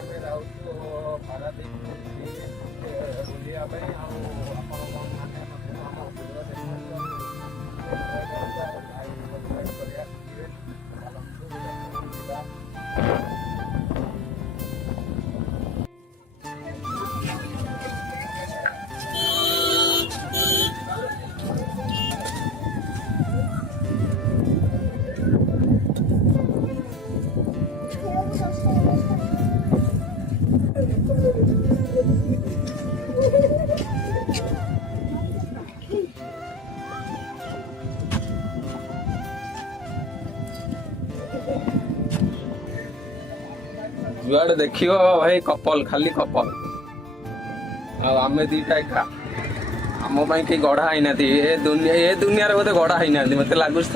ଆମେ ଯାଉଛୁ ପାରାଦ୍ୱୀପ ବୁଲିବା ପାଇଁ। ଆଉ ଆପଣ କ'ଣ ମାନେ ଆମ ଭିଡ଼ିଓ ଦେଖନ୍ତୁ କରିବା ଶିଖିବେ। ଚାଲନ୍ତୁ ଯିବା। जुआड़े देखियो भाई कपल खाली कपल आमे दीटा एका आम कहीं गढ़ा ही ना ए दुनिया बोधे गढ़ा ही ना मत लगुच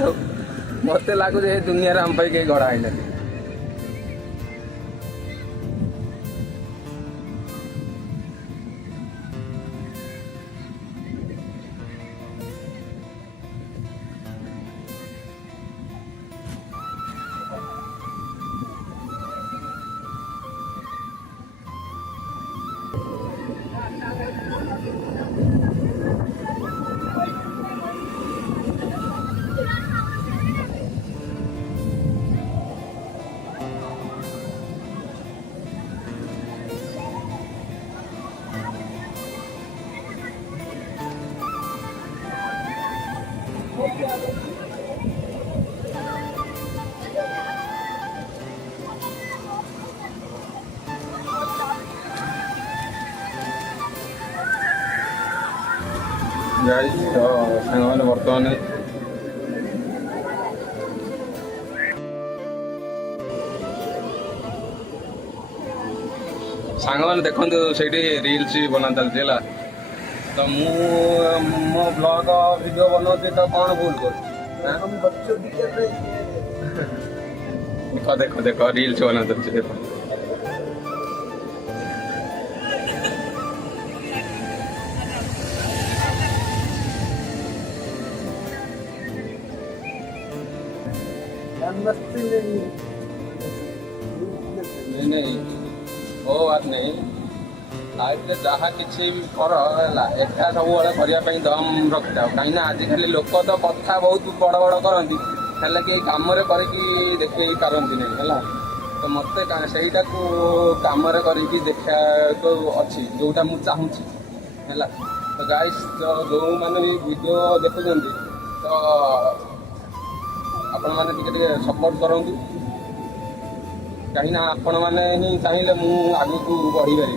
मत लगुच ए दुनिया आम कहीं गढ़ा ही ना। सारे बर्तमान सांग मैंने देखते से रील्स बना चलती है तो मो ब्लॉग वीडियो बनाऊँ तो कौन भूल कर देखो देखो देखो रील्स बना चलती देखो नहीं नहीं वो बात नहीं लाइफ जहाँ किसी कर एका सब करने दम रखी था कहीं आजिकल लोक तो कथा बहुत बड़ बड़ करती कि कम देखी पारती नहीं है तो मत सहीटा को कम देखा तो अच्छी जोटा मुझे चाहूँगी है तो गाइस जो मैंने भी वीडियो देखुं तो आपण मैंने सपोर्ट करूँ कहीं आपण मैंने ही चाहिए मुझे आगे को बढ़ी पारि।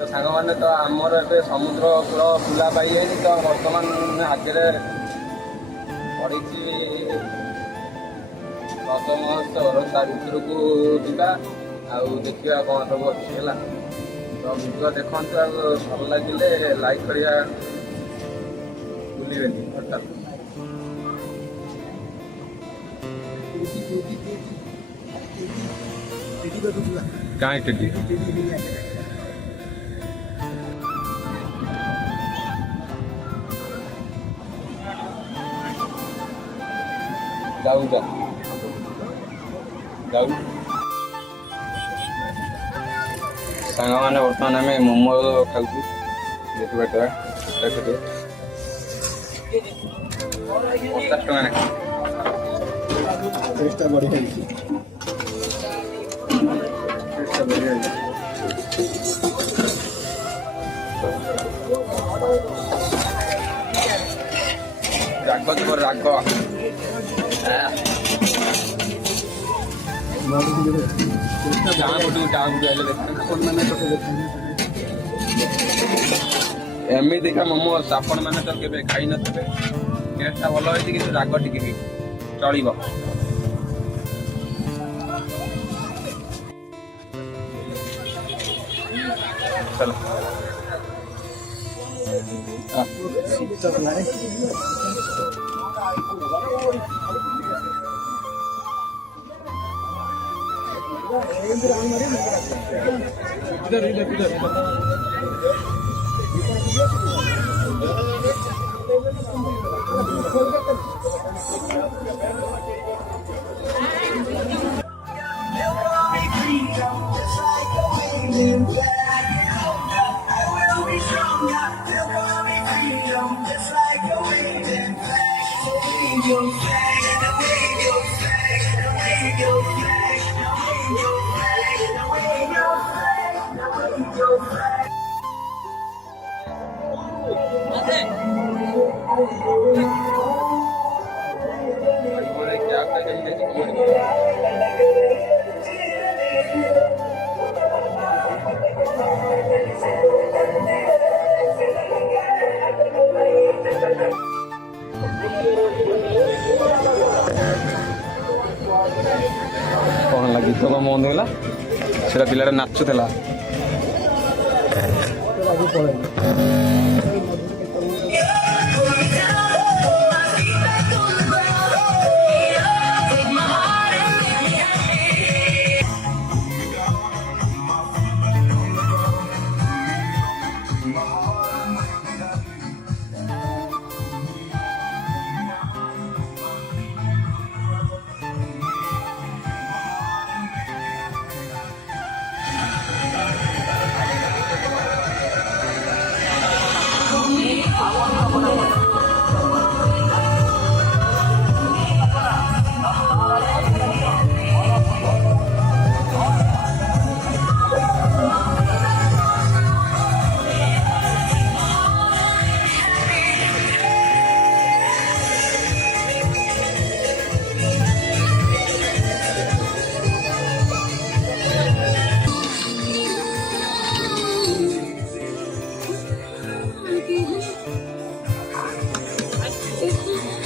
तो सांग मैंने तो आमर ए समुद्र कूल बुला पाई तो बर्तमान आगे पड़ी रज महोत्सव ता भर को जा देखा कौन सब अच्छी है तो वीडियो देखु भल लगे लाइक करिया भूल हटात कहीं टिटी जाऊ जा जाऊ सांग मैंने बर्तमान आम मोमो खाऊ देखिए 50 टका बढ़िया राग तो राग एमती का मोमो आपण मैंने तो के खाई न टेस्टा भल कि राग टिके चल चलो इधर इधर इधर क्या करेंगे कौन लगा गीत कम बंद होगा से पिला नाचुला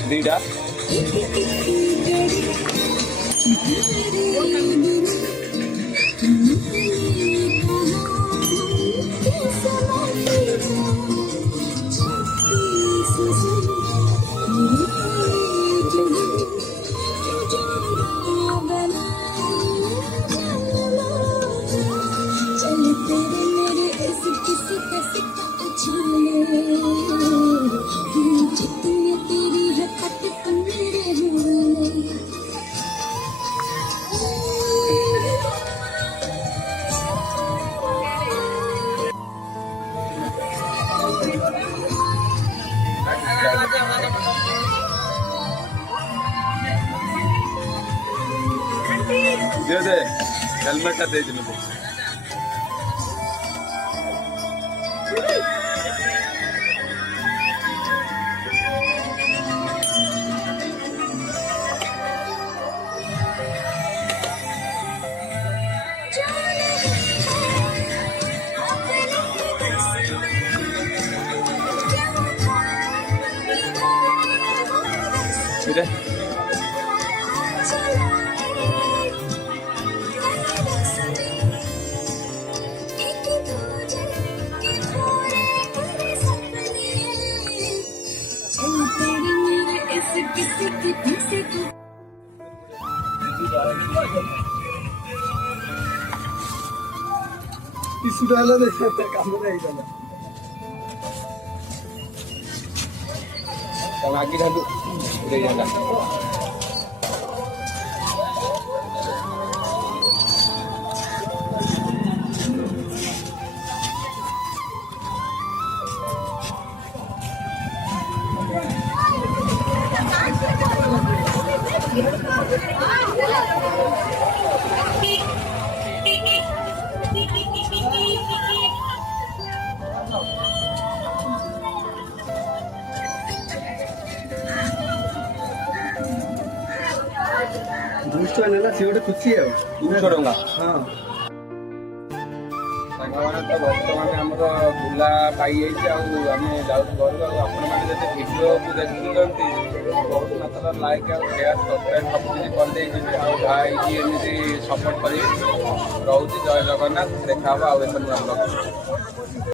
दीडा दे दे हेलमेट दे दे मुझे डाला देखते काम नहीं डाला आगे ढालू दे जाएगा दूसरा नेला से खुशी है 200 टंका हां ସାଙ୍ଗମାନେ ତ ବର୍ତ୍ତମାନ ଆମର ବୁଲା ପାଇଯାଇଛି ଆଉ ଆମେ ଯାଉଛୁ ଘରକୁ ଆଉ ଆପଣମାନେ ଯଦି ଭିଡ଼ିଓକୁ ଦେଖୁଛନ୍ତି ବହୁତ ମାତ୍ରାରେ ଲାଇକ୍ ଆଉ ସେୟାର ସବସ୍କ୍ରାଇବ୍ ସବୁ କିଛି କରିଦେଇଛନ୍ତି ଆଉ ଭାଇକି ଏମିତି ସପୋର୍ଟ କରିବେ ରହୁଛି ଜୟ ଜଗନ୍ନାଥ ଦେଖା ହବ ଆଉ ଏକ ନୂଆ ବ୍ଲଗ୍।